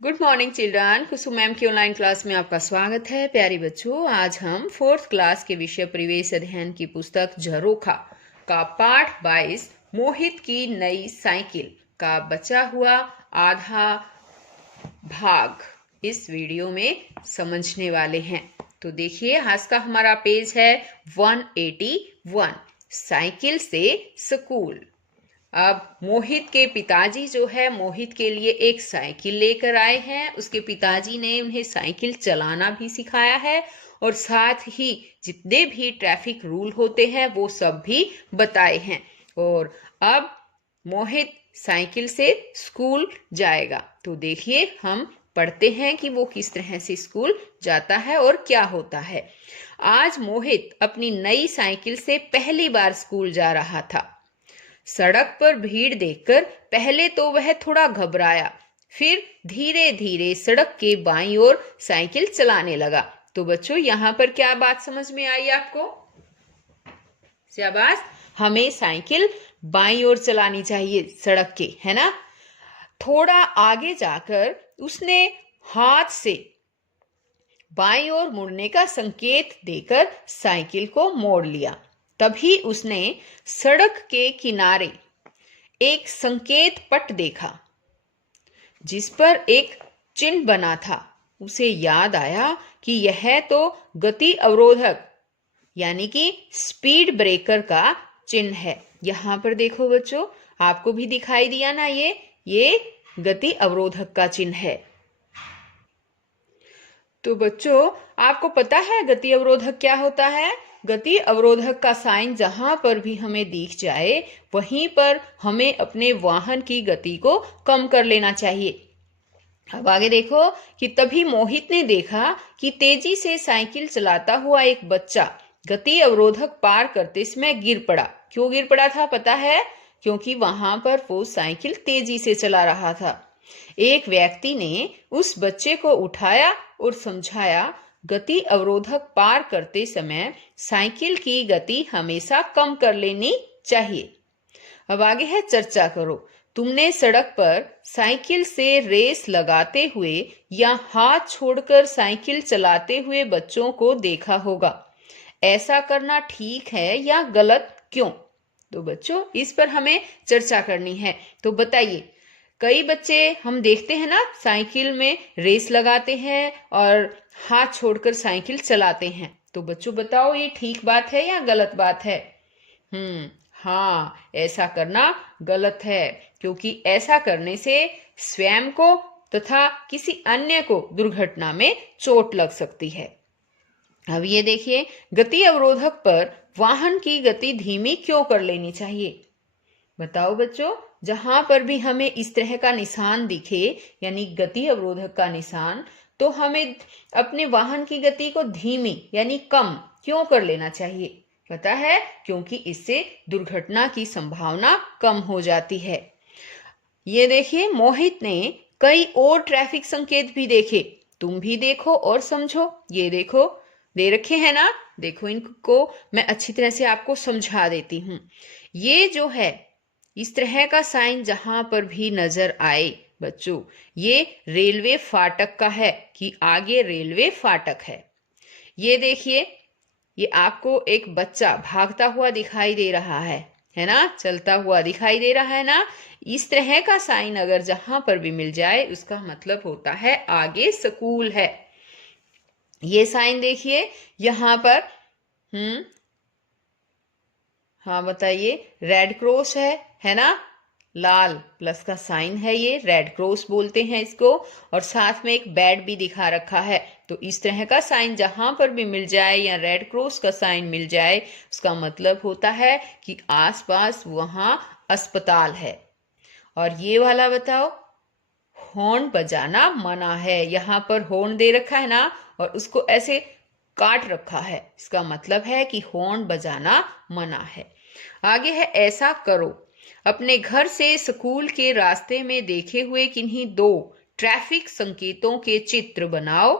Good morning children. Kusum ma'am की online class में आपका स्वागत है। प्यारे बच्चों, आज हम फोर्थ क्लास के विषय परिवेश अध्ययन की पुस्तक झरोखा का पाठ 22 मोहित की नई साइकिल का बचा हुआ आधा भाग इस वीडियो में समझने वाले हैं। तो देखिए, आज का हमारा पेज है 181, साइकिल से स्कूल। अब मोहित के पिताजी जो है मोहित के लिए एक साइकिल लेकर आए हैं। उसके पिताजी ने उन्हें साइकिल चलाना भी सिखाया है और साथ ही जितने भी ट्रैफिक रूल होते हैं वो सब भी बताए हैं। और अब मोहित साइकिल से स्कूल जाएगा। तो देखिए, हम पढ़ते हैं कि वो किस तरह से स्कूल जाता है और क्या होता है। आज मोहित अपनी नई साइकिल से पहली बार स्कूल जा रहा था। सड़क पर भीड़ देखकर पहले तो वह थोड़ा घबराया, फिर धीरे धीरे सड़क के बाईं ओर साइकिल चलाने लगा। तो बच्चों, यहाँ पर क्या बात समझ में आई आपको? शाबाश, हमें साइकिल बाईं ओर चलानी चाहिए सड़क के, है ना। थोड़ा आगे जाकर उसने हाथ से बाईं ओर मुड़ने का संकेत देकर साइकिल को मोड़ लिया। तभी उसने सड़क के किनारे एक संकेत पट देखा जिस पर एक चिन्ह बना था। उसे याद आया कि यह तो गति अवरोधक यानी कि स्पीड ब्रेकर का चिन्ह है। यहाँ पर देखो बच्चों, आपको भी दिखाई दिया ना, ये गति अवरोधक का चिन्ह है। तो बच्चों, आपको पता है गति अवरोधक क्या होता है? गति अवरोधक का साइन जहां पर भी हमें दिख जाए वहीं पर हमें अपने वाहन की गति को कम कर लेना चाहिए। अब आगे देखो कि तभी मोहित ने देखा कि तेजी से साइकिल चलाता हुआ एक बच्चा गति अवरोधक पार करते समय गिर पड़ा। क्यों गिर पड़ा था पता है? क्योंकि वहां पर वो साइकिल तेजी से चला रहा था। एक व्यक्ति ने उस बच्चे को उठाया और समझाया, गति अवरोधक पार करते समय साइकिल की गति हमेशा कम कर लेनी चाहिए। अब आगे है चर्चा करो। तुमने सड़क पर साइकिल से रेस लगाते हुए या हाथ छोड़कर साइकिल चलाते हुए बच्चों को देखा होगा। ऐसा करना ठीक है या गलत, क्यों? तो बच्चों, इस पर हमें चर्चा करनी है। तो बताइए, कई बच्चे हम देखते हैं ना, साइकिल में रेस लगाते हैं और हाथ छोड़कर साइकिल चलाते हैं। तो बच्चों बताओ, ये ठीक बात है या गलत बात है? हाँ, ऐसा करना गलत है, क्योंकि ऐसा करने से स्वयं को तथा किसी अन्य को दुर्घटना में चोट लग सकती है। अब ये देखिए, गति अवरोधक पर वाहन की गति धीमी क्यों कर लेनी चाहिए? बताओ बच्चों, जहां पर भी हमें इस तरह का निशान दिखे यानी गति अवरोधक का निशान, तो हमें अपने वाहन की गति को धीमी यानी कम क्यों कर लेना चाहिए? पता है? क्योंकि इससे दुर्घटना की संभावना कम हो जाती है। ये देखिए, मोहित ने कई और ट्रैफिक संकेत भी देखे। तुम भी देखो और समझो। ये देखो, दे रखे हैं ना, देखो इनको मैं अच्छी तरह से आपको समझा देती हूँ। ये जो है, इस तरह का साइन जहां पर भी नजर आए बच्चों, ये रेलवे फाटक का है कि आगे रेलवे फाटक है। ये देखिए, ये आपको एक बच्चा भागता हुआ दिखाई दे रहा है ना, चलता हुआ दिखाई दे रहा है ना। इस तरह का साइन अगर जहां पर भी मिल जाए उसका मतलब होता है आगे स्कूल है। ये साइन देखिए यहाँ पर, हाँ बताइए, रेड क्रॉस है ना, लाल प्लस का साइन है, ये रेड क्रॉस बोलते हैं इसको। और साथ में एक बैट भी दिखा रखा है। तो इस तरह का साइन जहां पर भी मिल जाए या रेड क्रॉस का साइन मिल जाए, उसका मतलब होता है कि आसपास वहां अस्पताल है। और ये वाला बताओ, हॉर्न बजाना मना है। यहाँ पर हॉर्न दे रखा है ना, और उसको ऐसे काट रखा है, इसका मतलब है कि हॉर्न बजाना मना है। आगे है ऐसा करो। अपने घर से स्कूल के रास्ते में देखे हुए किन्हीं दो ट्रैफिक संकेतों के चित्र बनाओ,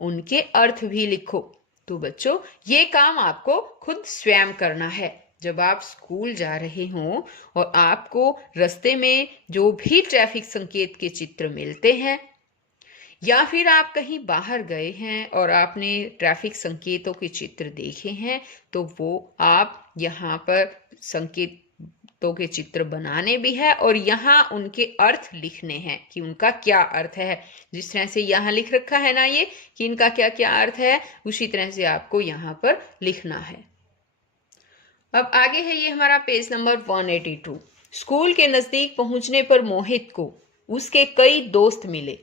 उनके अर्थ भी लिखो। तो बच्चों, ये काम आपको खुद स्वयं करना है। जब आप स्कूल जा रहे हों और आपको रास्ते में जो भी ट्रैफिक संकेत के चित्र मिलते हैं, या फिर आप कहीं बाहर गए हैं और आपने ट्रैफिक संकेतों के चित्र देखे हैं, तो वो आप यहाँ पर संकेतों के चित्र बनाने भी है और यहाँ उनके अर्थ लिखने हैं कि उनका क्या अर्थ है। जिस तरह से यहाँ लिख रखा है ना ये कि इनका क्या क्या अर्थ है, उसी तरह से आपको यहाँ पर लिखना है। अब आगे है ये हमारा पेज नंबर 182। स्कूल के नजदीक पहुंचने पर मोहित को उसके कई दोस्त मिले।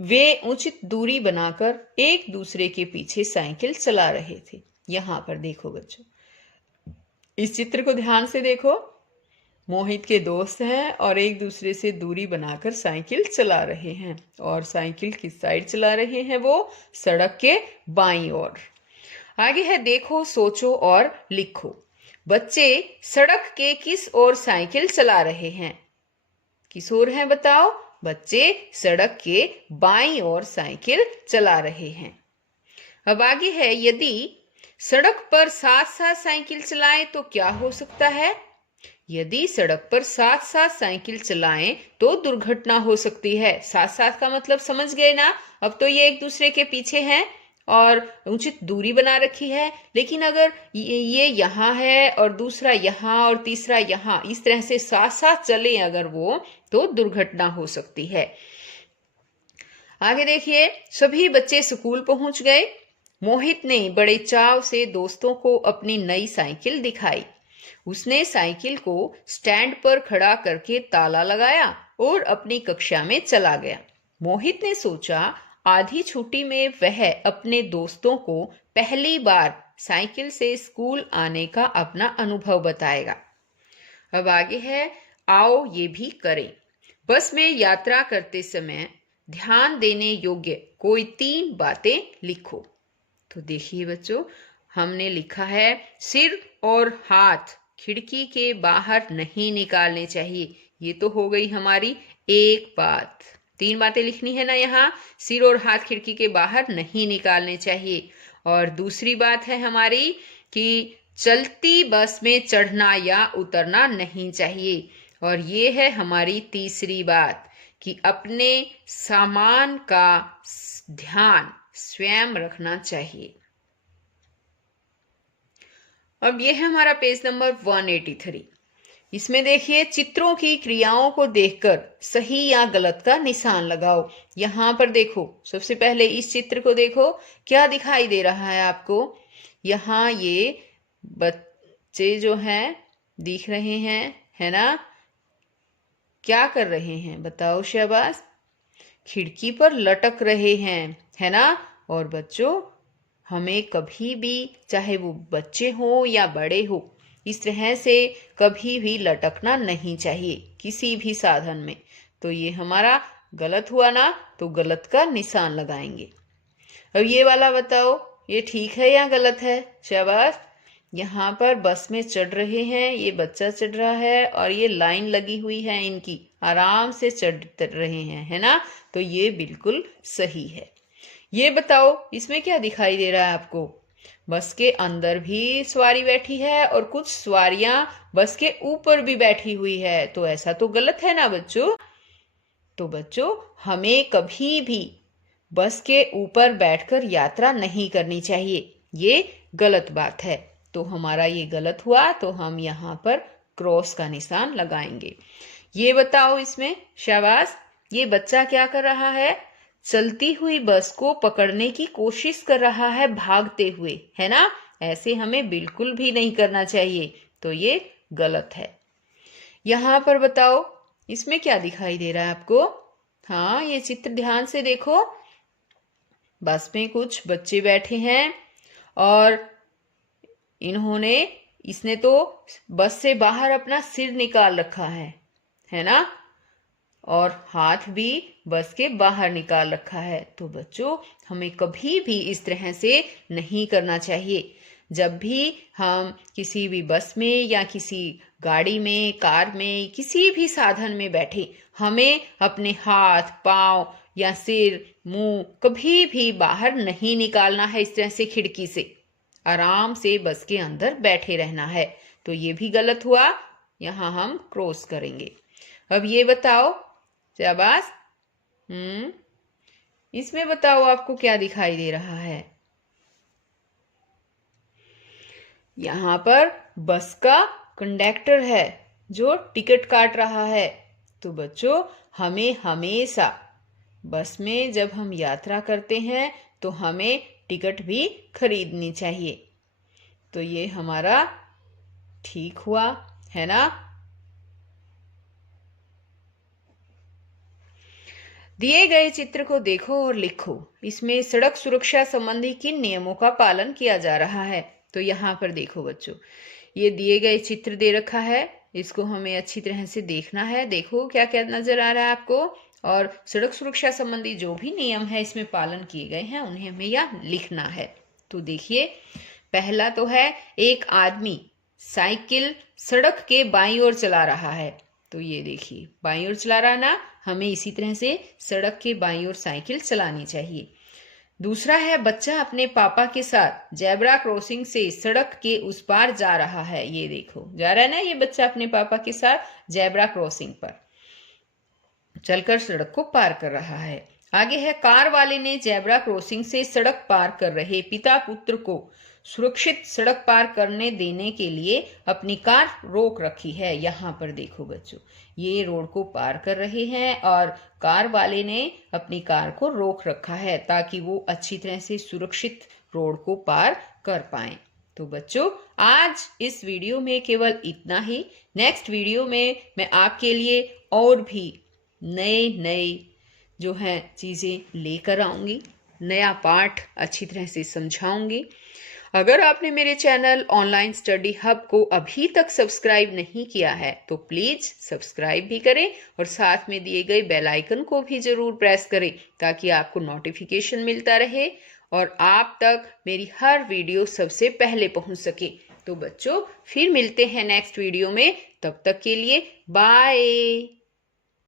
वे उचित दूरी बनाकर एक दूसरे के पीछे साइकिल चला रहे थे। यहाँ पर देखो बच्चों, इस चित्र को ध्यान से देखो। मोहित के दोस्त हैं और एक दूसरे से दूरी बनाकर साइकिल चला रहे हैं, और साइकिल किस साइड चला रहे हैं? वो सड़क के बाईं ओर। आगे है देखो, सोचो और लिखो। बच्चे सड़क के किस ओर साइकिल चला रहे हैं? किस ओर है बताओ? बच्चे सड़क के बाईं ओर साइकिल चला रहे हैं। अब आगे है, यदि सड़क पर साथ साथ साइकिल चलाएं तो क्या हो सकता है? यदि सड़क पर साथ साथ साइकिल चलाएं तो दुर्घटना हो सकती है। साथ साथ का मतलब समझ गए ना? अब तो ये एक दूसरे के पीछे हैं और उचित दूरी बना रखी है, लेकिन अगर ये यहाँ है और दूसरा यहाँ और तीसरा यहाँ, इस तरह से साथ साथ चले अगर वो, तो दुर्घटना हो सकती है। आगे देखिए, सभी बच्चे स्कूल पहुंच गए। मोहित ने बड़े चाव से दोस्तों को अपनी नई साइकिल दिखाई। उसने साइकिल को स्टैंड पर खड़ा करके ताला लगाया और अपनी कक्षा में चला गया। मोहित ने सोचा आधी छुट्टी में वह अपने दोस्तों को पहली बार साइकिल से स्कूल आने का अपना अनुभव बताएगा। अब आगे है, आओ ये भी करें। बस में यात्रा करते समय ध्यान देने योग्य कोई 3 बातें लिखो। तो देखिए बच्चों, हमने लिखा है सिर और हाथ खिड़की के बाहर नहीं निकालने चाहिए। ये तो हो गई हमारी एक बात। 3 बातें लिखनी है ना यहाँ। सिर और हाथ खिड़की के बाहर नहीं निकालने चाहिए। और दूसरी बात है हमारी कि चलती बस में चढ़ना या उतरना नहीं चाहिए। और ये है हमारी तीसरी बात कि अपने सामान का ध्यान स्वयं रखना चाहिए। अब यह है हमारा पेज नंबर 183। इसमें देखिए, चित्रों की क्रियाओं को देखकर सही या गलत का निशान लगाओ। यहाँ पर देखो, सबसे पहले इस चित्र को देखो, क्या दिखाई दे रहा है आपको? यहाँ ये बच्चे जो हैं दिख रहे हैं, है ना? क्या कर रहे हैं बताओ शाबाश? खिड़की पर लटक रहे हैं, है ना? और बच्चों, हमें कभी भी, चाहे वो बच्चे हो या बड़े हो, इस तरह से कभी भी लटकना नहीं चाहिए किसी भी साधन में। तो ये हमारा गलत हुआ ना, तो गलत का निशान लगाएंगे। अब ये वाला बताओ, ये ठीक है या गलत है? शाबाश। यहाँ पर बस में चढ़ रहे हैं, ये बच्चा चढ़ रहा है और ये लाइन लगी हुई है इनकी, आराम से चढ़ रहे हैं, है ना? तो ये बिल्कुल सही है। ये बताओ, इसमें क्या दिखाई दे रहा है आपको? बस के अंदर भी सवारी बैठी है और कुछ सवारियां बस के ऊपर भी बैठी हुई है, तो ऐसा तो गलत है ना बच्चों? तो बच्चों, हमें कभी भी बस के ऊपर बैठकर यात्रा नहीं करनी चाहिए, ये गलत बात है। तो हमारा ये गलत हुआ, तो हम यहाँ पर क्रॉस का निशान लगाएंगे। ये बताओ इसमें, शाबाश, ये बच्चा क्या कर रहा है? चलती हुई बस को पकड़ने की कोशिश कर रहा है भागते हुए, है ना? ऐसे हमें बिल्कुल भी नहीं करना चाहिए, तो ये गलत है। यहाँ पर बताओ, इसमें क्या दिखाई दे रहा है आपको? हाँ, ये चित्र ध्यान से देखो। बस में कुछ बच्चे बैठे हैं और इसने तो बस से बाहर अपना सिर निकाल रखा है ना? और हाथ भी बस के बाहर निकाल रखा है। तो बच्चों, हमें कभी भी इस तरह से नहीं करना चाहिए। जब भी हम किसी भी बस में या किसी गाड़ी में, कार में, किसी भी साधन में बैठे, हमें अपने हाथ, पाँव या सिर, मुंह कभी भी बाहर नहीं निकालना है। इस तरह से खिड़की से आराम से बस के अंदर बैठे रहना है। तो ये भी गलत हुआ, यहाँ हम क्रॉस करेंगे। अब ये बताओ, शाबाश, इसमें बताओ आपको क्या दिखाई दे रहा है? यहाँ पर बस का कंडक्टर है जो टिकट काट रहा है। तो बच्चों, हमें हमेशा बस में जब हम यात्रा करते हैं तो हमें टिकट भी खरीदनी चाहिए। तो ये हमारा ठीक हुआ, है ना? दिए गए चित्र को देखो और लिखो। इसमें सड़क सुरक्षा संबंधी किन नियमों का पालन किया जा रहा है? तो यहाँ पर देखो बच्चों, ये दिए गए चित्र दे रखा है, इसको हमें अच्छी तरह से देखना है। देखो क्या क्या नजर आ रहा है आपको, और सड़क सुरक्षा संबंधी जो भी नियम है इसमें पालन किए गए हैं उन्हें हमें यहाँ लिखना है। तो देखिए, पहला तो है एक आदमी साइकिल सड़क के बाईं ओर चला रहा है। तो ये देखिए, बाईं ओर चला रहा ना, हमें इसी तरह से सड़क के बाईं ओर साइकिल चलानी चाहिए। दूसरा है बच्चा अपने पापा के साथ जेब्रा क्रॉसिंग से सड़क के उस पार जा रहा है। ये देखो, जा रहा है ना ये बच्चा अपने पापा के साथ जेब्रा क्रॉसिंग पर चलकर सड़क को पार कर रहा है। आगे है कार वाले ने जेब्रा क्रॉसिंग से सड़क पार कर रहे पिता पुत्र को सुरक्षित सड़क पार करने देने के लिए अपनी कार रोक रखी है। यहाँ पर देखो बच्चों, ये रोड को पार कर रहे हैं और कार वाले ने अपनी कार को रोक रखा है ताकि वो अच्छी तरह से सुरक्षित रोड को पार कर पाएं। तो बच्चों, आज इस वीडियो में केवल इतना ही। नेक्स्ट वीडियो में मैं आपके लिए और भी नए नए जो है चीज़ें लेकर आऊँगी, नया पाठ अच्छी तरह से समझाऊंगी। अगर आपने मेरे चैनल ऑनलाइन स्टडी हब को अभी तक सब्सक्राइब नहीं किया है तो प्लीज़ सब्सक्राइब भी करें और साथ में दिए गए बेल आइकन को भी ज़रूर प्रेस करें ताकि आपको नोटिफिकेशन मिलता रहे और आप तक मेरी हर वीडियो सबसे पहले पहुंच सके। तो बच्चों, फिर मिलते हैं नेक्स्ट वीडियो में। तब तक के लिए बाय।